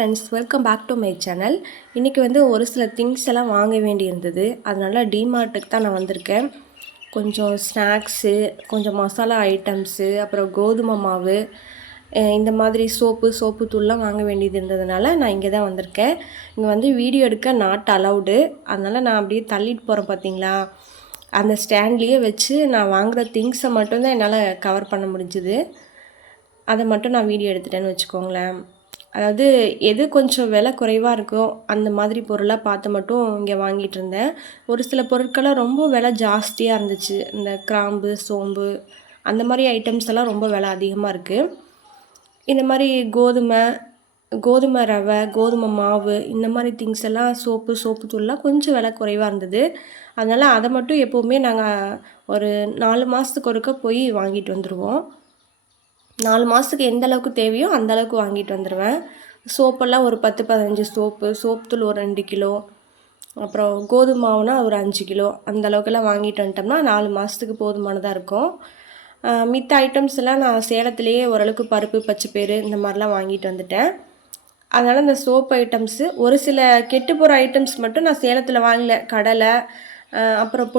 Friends, welcome back to my channel. இன்றைக்கி ஒரு சில திங்ஸ் எல்லாம் வாங்க வேண்டி இருந்தது. அதனால் டிமார்ட்டுக்கு தான் நான் வந்திருக்கேன். கொஞ்சம் ஸ்நாக்ஸு, கொஞ்சம் மசாலா ஐட்டம்ஸு, அப்புறம் கோதுமை மாவு, இந்த மாதிரி சோப்பு தூள்லாம் வாங்க வேண்டியது இருந்ததுனால நான் இங்கே தான் வந்திருக்கேன். இங்கே வீடியோ எடுக்க நாட் அலவுடு. அதனால் நான் அப்படியே தள்ளிட்டு போகிறேன் பார்த்தீங்களா, அந்த ஸ்டாண்ட்லேயே வச்சு நான் வாங்குகிற திங்ஸை மட்டும்தான் என்னால் கவர் பண்ண முடிஞ்சுது. அதை மட்டும் நான் வீடியோ எடுத்துட்டேன்னு வச்சுக்கோங்களேன். அதாவது எது கொஞ்சம் விலை குறைவாக இருக்கோ அந்த மாதிரி பொருளாக பார்த்து மட்டும் இங்கே வாங்கிட்டு இருந்தேன். ஒரு சில பொருட்கள்லாம் ரொம்ப விலை ஜாஸ்தியாக இருந்துச்சு. இந்த கிராம்பு, சோம்பு அந்த மாதிரி ஐட்டம்ஸ் எல்லாம் ரொம்ப விலை அதிகமாக இருக்குது. இந்த மாதிரி கோதுமை ரவை, கோதுமை மாவு, இந்த மாதிரி திங்ஸ் எல்லாம் சோப்பு தூள்லாம் கொஞ்சம் விலை குறைவாக இருந்தது. அதனால் அதை மட்டும் எப்போவுமே நாங்கள் ஒரு 4 மாதத்துக்கு ஒருக்க போய் வாங்கிட்டு வந்துடுவோம். 4 மாதத்துக்கு எந்த அளவுக்கு தேவையோ அந்த அளவுக்கு வாங்கிட்டு வந்துடுவேன். சோப்பெல்லாம் ஒரு 10-15 சோப்பு தூள் ஒரு 2 கிலோ, அப்புறம் கோதுமை மாவுனா ஒரு 5 கிலோ, அந்த அளவுக்கெல்லாம் வாங்கிட்டு வந்துட்டோம்னா 4 மாதத்துக்கு போதுமானதாக இருக்கும். மித்த ஐட்டம்ஸ் எல்லாம் நான் சேலத்துலேயே ஓரளவுக்கு பருப்பு, பச்சைப்பயிறு இந்த மாதிரிலாம் வாங்கிட்டு வந்துட்டேன். அதனால் இந்த சோப்பு ஐட்டம்ஸு, ஒரு சில கெட்டு போகிற ஐட்டம்ஸ் மட்டும் நான் சேலத்தில் வாங்கல. கடலை, அப்புறம்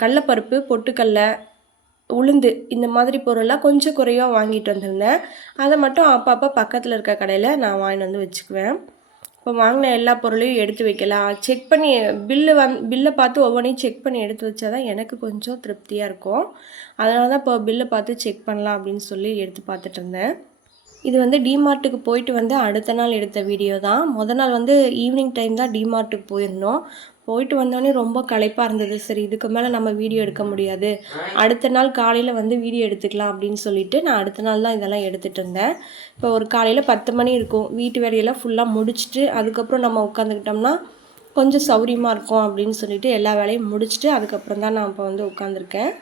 கடலைப்பருப்பு, பொட்டுக்கடலை, உளுந்து, இந்த மாதிரி பொருளாக கொஞ்சம் குறைவாக வாங்கிட்டு வந்திருந்தேன். அதை மட்டும் அப்பப்போ பக்கத்தில் இருக்க கடையில் நான் வாங்கிட்டு வந்து வச்சுக்குவேன். இப்போ வாங்கின எல்லா பொருளையும் எடுத்து வைக்கலாம், செக் பண்ணி பில்லை பார்த்து ஒவ்வொன்றையும் செக் பண்ணி எடுத்து வச்சா தான் எனக்கு கொஞ்சம் திருப்தியாக இருக்கும். அதனால தான் இப்போ பில்லை பார்த்து செக் பண்ணலாம் அப்படின்னு சொல்லி எடுத்து பார்த்துட்டு இருந்தேன். இது டிமார்ட்டுக்கு போயிட்டு அடுத்த நாள் எடுத்த வீடியோ தான். நாள் ஈவினிங் டைம் தான் டிமார்ட்டுக்கு போயிருந்தோம். போயிட்டு வந்தோடனே ரொம்ப களைப்பாக இருந்தது. சரி, இதுக்கு மேலே நம்ம வீடியோ எடுக்க முடியாது, அடுத்த நாள் காலையில் வீடியோ எடுத்துக்கலாம் அப்படின்னு சொல்லிட்டு நான் அடுத்த நாள் தான் இதெல்லாம் எடுத்துகிட்டு இருந்தேன். இப்போ ஒரு காலையில் 10 மணி இருக்கும். வீட்டு வேலையெல்லாம் ஃபுல்லாக முடிச்சுட்டு அதுக்கப்புறம் நம்ம உட்காந்துக்கிட்டோம்னா கொஞ்சம் சௌரியமாக இருக்கும் அப்படின்னு சொல்லிட்டு எல்லா வேலையும் முடிச்சுட்டு அதுக்கப்புறம் தான் நான் இப்போ உட்காந்துருக்கேன்.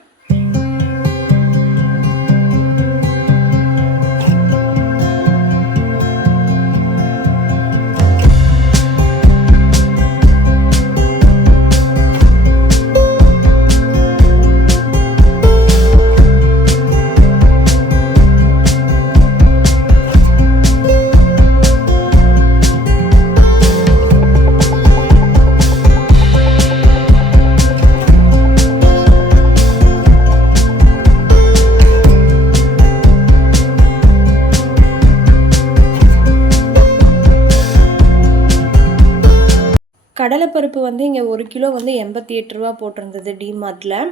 கடலைப்பருப்பு இங்கே 1 கிலோ 88 ரூபா போட்டிருந்தது டிமார்ட்டில்.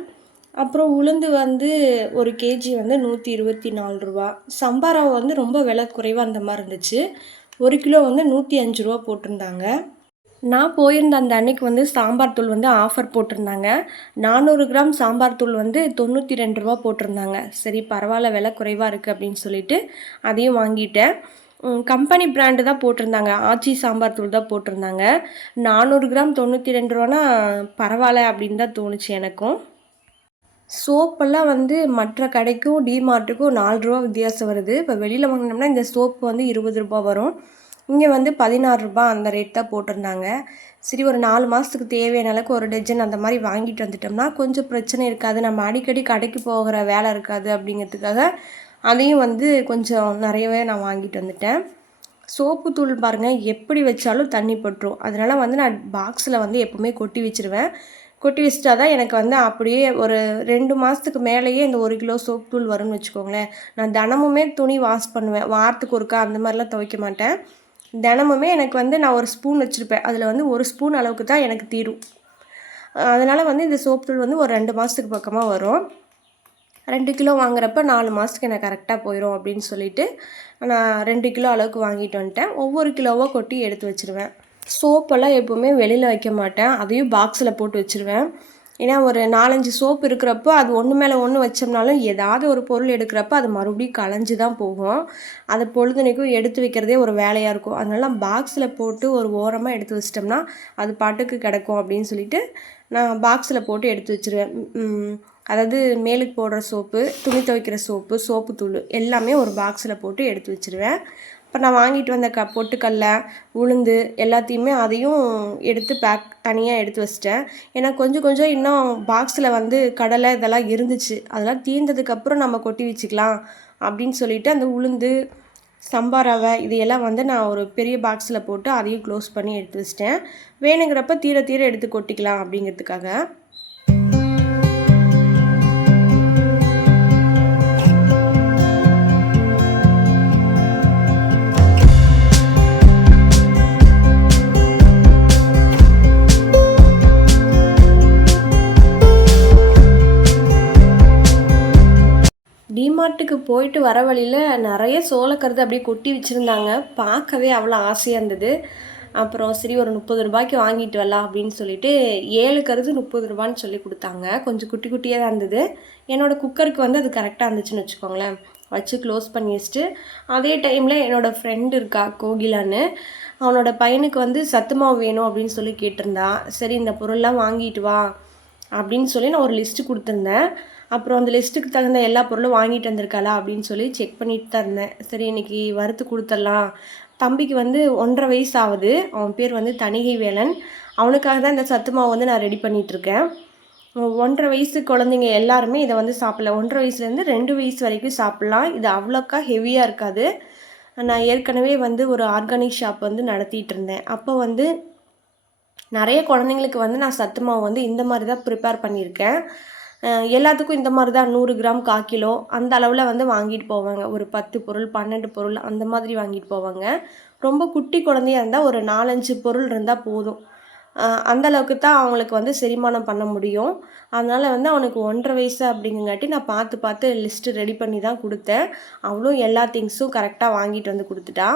அப்புறம் உளுந்து 1 கேஜி 124 ரூபா. சம்பா ரவை ரொம்ப விலை குறைவாக அந்த மாதிரி இருந்துச்சு. 1 கிலோ 105 ரூபா போட்டிருந்தாங்க. நான் போயிருந்த அந்த அன்னைக்கு சாம்பார் தூள் ஆஃபர் போட்டிருந்தாங்க. 400 கிராம் சாம்பார் தூள் 92 ரூபா போட்டிருந்தாங்க. சரி, பரவாயில்ல, விலை குறைவாக இருக்குது அப்படின்னு சொல்லிட்டு அதையும் வாங்கிட்டேன். கம்பெனி பிராண்டு தான் போட்டிருந்தாங்க. ஆச்சி சாம்பார் தூள் தான் போட்டிருந்தாங்க. 400 கிராம் 92 ரூபானா பரவாயில்ல அப்படின்னு தான் தோணுச்சு எனக்கும். சோப்பெல்லாம் மற்ற கடைக்கும் டிமார்ட்டுக்கும் 4 ரூபா வித்தியாசம் வருது. இப்போ வெளியில் வாங்கினோம்னா இந்த சோப்பு 20 ரூபா வரும். இங்கே 16 ரூபா அந்த ரேட் தான் போட்டிருந்தாங்க. சரி, ஒரு 4 மாதத்துக்கு தேவையான அளவுக்கு ஒரு டஜன் அந்த மாதிரி வாங்கிட்டு வந்துட்டோம்னா கொஞ்சம் பிரச்சனை இருக்காது. நம்ம அடிக்கடி கடைக்கு போகிற வேலை இருக்காது அப்படிங்கிறதுக்காக அதையும் கொஞ்சம் நிறையவே நான் வாங்கிட்டு வந்துட்டேன். சோப்பு தூள் பாருங்கள், எப்படி வச்சாலும் தண்ணி பட்டுரும். அதனால் நான் பாக்ஸில் எப்போவுமே கொட்டி வச்சுருவேன். கொட்டி வச்சிட்டா தான் எனக்கு அப்படியே ஒரு 2 மாதத்துக்கு மேலேயே இந்த 1 கிலோ சோப்பு தூள் வரும்னு வச்சுக்கோங்களேன். நான் தினமுமே துணி வாஷ் பண்ணுவேன். வாரத்துக்கு ஒருக்கா அந்த மாதிரிலாம் துவைக்க மாட்டேன். தினமுமே எனக்கு நான் ஒரு ஸ்பூன் வச்சுருப்பேன். அதில் 1 ஸ்பூன் அளவுக்கு தான் எனக்கு தீரும். அதனால் இந்த சோப்பு தூள் ஒரு 2 மாதத்துக்கு பக்கமாக வரும். 2 கிலோ வாங்குறப்ப 4 மாதத்துக்கு எனக்கு கரெக்டாக போயிடும் அப்படின்னு சொல்லிட்டு நான் 2 கிலோ அளவுக்கு வாங்கிட்டு வந்துட்டேன். ஒவ்வொரு கிலோவாக கொட்டி எடுத்து வச்சுருவேன். சோப்பெல்லாம் எப்போவுமே வெளியில் வைக்க மாட்டேன், அதையும் பாக்ஸில் போட்டு வச்சுருவேன். ஏன்னா ஒரு 4-5 சோப்பு இருக்கிறப்போ அது ஒன்று மேலே ஒன்று வச்சோம்னாலும் ஏதாவது ஒரு பொருள் எடுக்கிறப்ப அது மறுபடியும் களைஞ்சி தான் போகும். அதை பொழுதுனைக்கும் எடுத்து வைக்கிறதே ஒரு வேலையாக இருக்கும். அதனால பாக்ஸில் போட்டு ஒரு ஓரமாக எடுத்து வச்சிட்டோம்னா அது பாட்டுக்கு கிடக்கும் அப்படின்னு சொல்லிட்டு நான் பாக்ஸில் போட்டு எடுத்து வச்சுருவேன். அதாவது மேலுக்கு போடுற சோப்பு, துணி துவைக்கிற சோப்பு தூள் எல்லாமே ஒரு பாக்ஸில் போட்டு எடுத்து வச்சுருவேன். இப்போ நான் வாங்கிட்டு வந்த பொட்டுக்கடல, உளுந்து எல்லாத்தையுமே அதையும் எடுத்து தனியாக எடுத்து வச்சிட்டேன். ஏன்னா கொஞ்சம் இன்னும் பாக்ஸில் கடலை இதெல்லாம் இருந்துச்சு. அதெல்லாம் தீர்ந்ததுக்கப்புறம் நம்ம கொட்டி வச்சுக்கலாம் அப்படின்னு சொல்லிட்டு அந்த உளுந்து, சம்பா ரவை இது எல்லாம் வந்து நான் ஒரு பெரிய பாக்ஸில் போட்டு அதையும் க்ளோஸ் பண்ணி எடுத்து வச்சிட்டேன். வேணுங்கிறப்ப தீர தீர எடுத்து கொட்டிக்கலாம் அப்படிங்கிறதுக்காக. டிமார்ட்டுக்கு போயிட்டு வர வழியில் நிறைய சோளக்கருது அப்படியே கொட்டி வச்சுருந்தாங்க. பார்க்கவே அவ்வளோ ஆசையாக இருந்தது. அப்புறம் சரி ஒரு 30 ரூபாய்க்கு வாங்கிட்டு வரலாம் அப்படின்னு சொல்லிட்டு 7 கருது 30 ரூபான்னு சொல்லி கொடுத்தாங்க. கொஞ்சம் குட்டி குட்டியாக தான் இருந்தது. என்னோடய குக்கருக்கு வந்து அது கரெக்டாக இருந்துச்சுன்னு வச்சுக்கோங்களேன். வச்சு க்ளோஸ் பண்ணி வச்சுட்டு அதே டைமில் என்னோடய ஃப்ரெண்டு இருக்கா கோகிலான்னு, அவனோட பையனுக்கு வந்து சத்து மாவு வேணும் அப்படின்னு சொல்லி கேட்டிருந்தா. சரி இந்த பொருள்லாம் வாங்கிட்டு வா அப்படின்னு சொல்லி நான் ஒரு லிஸ்ட்டு கொடுத்துருந்தேன். அப்புறம் அந்த லிஸ்ட்டுக்கு தகுந்த எல்லா பொருளும் வாங்கிட்டு வந்திருக்காளா அப்படின்னு சொல்லி செக் பண்ணிட்டு தான் இருந்தேன். சரி இன்றைக்கி வறுத்து கொடுத்துடலாம். தம்பிக்கு வந்து 1.5 வயசு ஆகுது. அவன் பேர் வந்து தணிகை வேலன். அவனுக்காக தான் இந்த சத்து மாவு வந்து நான் ரெடி பண்ணிகிட்ருக்கேன். 1.5 வயசு குழந்தைங்க எல்லாருமே இதை வந்து சாப்பிடலாம். 1.5 வயசுலேருந்து 2 வயசு வரைக்கும் சாப்பிட்லாம். இது அவ்வளோக்கா ஹெவியாக இருக்காது. நான் ஏற்கனவே வந்து ஒரு ஆர்கானிக் ஷாப் வந்து நடத்திட்டு இருந்தேன். அப்போ வந்து நிறைய குழந்தைங்களுக்கு வந்து நான் சத்து மாவு வந்து இந்த மாதிரி தான் ப்ரிப்பேர் பண்ணியிருக்கேன். எல்லாத்துக்கும் இந்த மாதிரி தான் 100 கிராம் 1/4 கிலோ அந்த அளவில் வந்து வாங்கிட்டு போவாங்க. ஒரு 10 பொருள் 12 பொருள் அந்த மாதிரி வாங்கிட்டு போவாங்க. ரொம்ப குட்டி குழந்தையாக இருந்தால் ஒரு 4-5 பொருள் இருந்தால் போதும். அந்தளவுக்கு தான் அவங்களுக்கு வந்து செரிமானம் பண்ண முடியும். அதனால் வந்து அவனுக்கு 1.5 வயசு அப்படிங்கங்காட்டி நான் பார்த்து லிஸ்ட்டு ரெடி பண்ணி தான் கொடுத்தேன். அவளும் எல்லா திங்ஸும் கரெக்டாக வாங்கிட்டு வந்து கொடுத்துட்டா.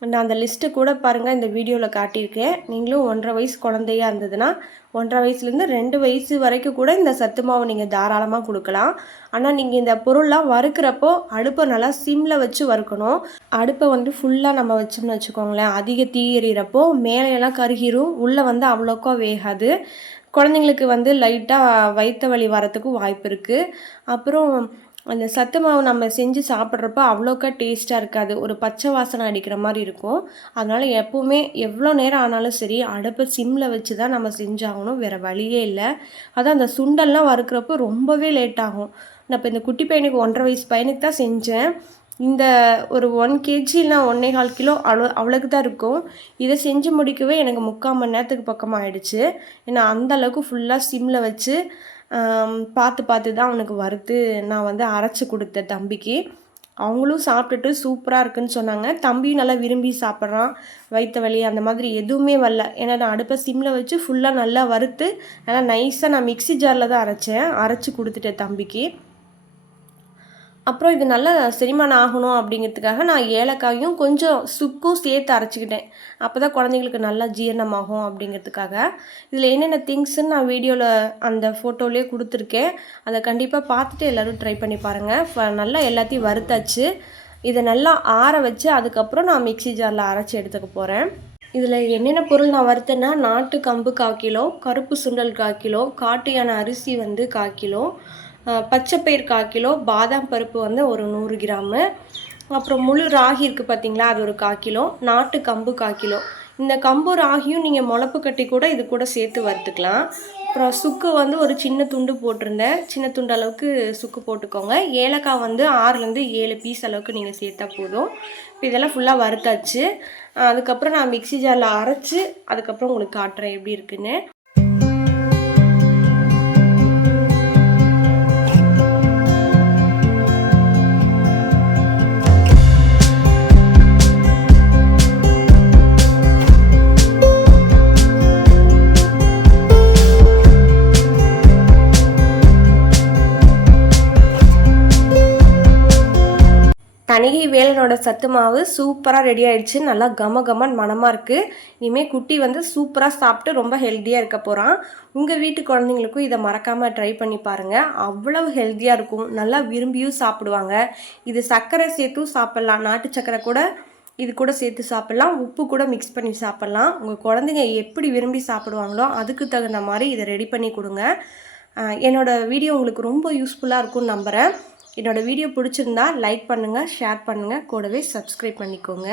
நான் அந்த லிஸ்ட்டு கூட பாருங்கள் இந்த வீடியோவில் காட்டியிருக்கேன். நீங்களும் 1.5 வயசு குழந்தையாக இருந்ததுன்னா 1.5 வயசுலேருந்து 2 வயசு வரைக்கும் கூட இந்த சத்து மாவு நீங்கள் தாராளமாக கொடுக்கலாம். ஆனால் நீங்கள் இந்த பொருள்லாம் வறுக்கிறப்போ அடுப்பை நல்லா சிம்மில் வச்சு வறுக்கணும். அடுப்பை வந்து ஃபுல்லாக நம்ம வச்சோம்னு வச்சுக்கோங்களேன், அதிக தீ எறிகிறப்போ மேலையெல்லாம் கருகிரும், உள்ளே வந்து அவ்வளோக்கா வேகாது. குழந்தைங்களுக்கு வந்து லைட்டாக வயிற்று வலி வரத்துக்கும் வாய்ப்பு இருக்குது. அப்புறம் அந்த சத்து மாவு நம்ம செஞ்சு சாப்பிட்றப்ப அவ்வளோக்கா டேஸ்ட்டாக இருக்காது. ஒரு பச்சை வாசனை அடிக்கிற மாதிரி இருக்கும். அதனால் எப்போவுமே எவ்வளோ நேரம் ஆனாலும் சரி அடுப்பை சிம்மில் வச்சு தான் நம்ம செஞ்சாகணும். வேறு வழியே இல்லை. அதான் அந்த சுண்டல்லாம் வறுக்கிறப்போ ரொம்பவே லேட் ஆகும். நான் இப்போ இந்த குட்டி பையனுக்கு 1.5 வயசு பையனுக்கு தான் செஞ்சேன். இந்த ஒரு 1 கேஜி இல்லை 1.25 கிலோ அவ்வளோக்கு தான் இருக்கும். இதை செஞ்சு முடிக்கவே எனக்கு 3/4 மணி நேரத்துக்கு பக்கமாக ஆயிடுச்சு. ஏன்னா அந்தளவுக்கு ஃபுல்லாக சிம்மில் வச்சு பார்த்து தான் அவனுக்கு வறுத்து நான் வந்து அரைச்சி கொடுத்தேன் தம்பிக்கு. அவங்களும் சாப்பிட்டுட்டு சூப்பராக இருக்குன்னு சொன்னாங்க. தம்பியும் நல்லா விரும்பி சாப்பிட்றான். வயிற்று வலி அந்த மாதிரி எதுவுமே வரல. ஏன்னா நான் அடுப்பை சிம்மில் வச்சு ஃபுல்லாக நல்லா வறுத்து நல்லா நைஸாக நான் மிக்ஸி ஜாரில் தான் அரைச்சி கொடுத்துட்டேன் தம்பிக்கு. அப்புறம் இது நல்லா செரிமானம் ஆகணும் அப்படிங்கிறதுக்காக நான் ஏலக்காயும் கொஞ்சம் சுக்கும் சேர்த்து அரைச்சிக்கிட்டேன். அப்போ தான் குழந்தைங்களுக்கு நல்லா ஜீரணமாகும் அப்படிங்கிறதுக்காக. இதில் என்னென்ன திங்ஸ்ன்னு நான் வீடியோவில் அந்த ஃபோட்டோலேயே கொடுத்துருக்கேன். அதை கண்டிப்பாக பார்த்துட்டு எல்லோரும் ட்ரை பண்ணி பாருங்கள். நல்லா எல்லாத்தையும் வறுத்தாச்சு. இதை நல்லா ஆற வச்சு அதுக்கப்புறம் நான் மிக்ஸி ஜாரில் அரைச்சி எடுத்துக்க போகிறேன். இதில் என்னென்ன பொருள் நான் வறுத்தேன்னா, நாட்டு கம்பு 1/4 கிலோ, கருப்பு சுண்டல் 1/4 கிலோ, காட்டு யானை அரிசி வந்து 1/4 கிலோ, பச்சைப்பயிர் 1/4 கிலோ, பாதாம் பருப்பு வந்து ஒரு 100 கிராமு, அப்புறம் முழு ராகி இருக்குது பார்த்தீங்களா, அது ஒரு 1/4 கிலோ, நாட்டு கம்பு 1/4 கிலோ. இந்த கம்பு ராகியும் நீங்கள் முளப்பு கட்டி கூட இது கூட சேர்த்து வறுத்துக்கலாம். அப்புறம் சுக்கு வந்து ஒரு சின்ன துண்டு போட்டிருந்தேன். சின்ன துண்டு அளவுக்கு சுக்கு போட்டுக்கோங்க. ஏலக்காய் வந்து 6லேருந்து 7 பீஸ் அளவுக்கு நீங்கள் சேர்த்தா போதும். இப்போ இதெல்லாம் ஃபுல்லாக வறுத்தாச்சு. அதுக்கப்புறம் நான் மிக்ஸி ஜாரில் அரைச்சி அதுக்கப்புறம் உங்களுக்கு காட்டுறேன் எப்படி இருக்குன்னு. தணிகை வேலனோட சத்து மாவு சூப்பராக ரெடி ஆகிடுச்சு. நல்லா கமகமன் மனமாக இருக்குது. இனிமேல் குட்டி வந்து சூப்பராக சாப்பிட்டு ரொம்ப ஹெல்த்தியாக இருக்க போகிறான். உங்கள் வீட்டு குழந்தைங்களுக்கும் இதை மறக்காமல் ட்ரை பண்ணி பாருங்கள். அவ்வளவு ஹெல்த்தியாக இருக்கும். நல்லா விரும்பியும் சாப்பிடுவாங்க. இது சர்க்கரை சேர்த்தும் சாப்பிட்லாம். நாட்டு சர்க்கரை கூட இது கூட சேர்த்து சாப்பிட்லாம். உப்பு கூட மிக்ஸ் பண்ணி சாப்பிட்லாம். உங்கள் குழந்தைங்க எப்படி விரும்பி சாப்பிடுவாங்களோ அதுக்கு தகுந்த மாதிரி இதை ரெடி பண்ணி கொடுங்க. என்னோடய வீடியோ உங்களுக்கு ரொம்ப யூஸ்ஃபுல்லாக இருக்கும்னு நம்புகிறேன். என்னோடய வீடியோ பிடிச்சிருந்தா லைக் பண்ணுங்கள், ஷேர் பண்ணுங்கள், கூடவே சப்ஸ்கிரைப் பண்ணிக்கோங்க.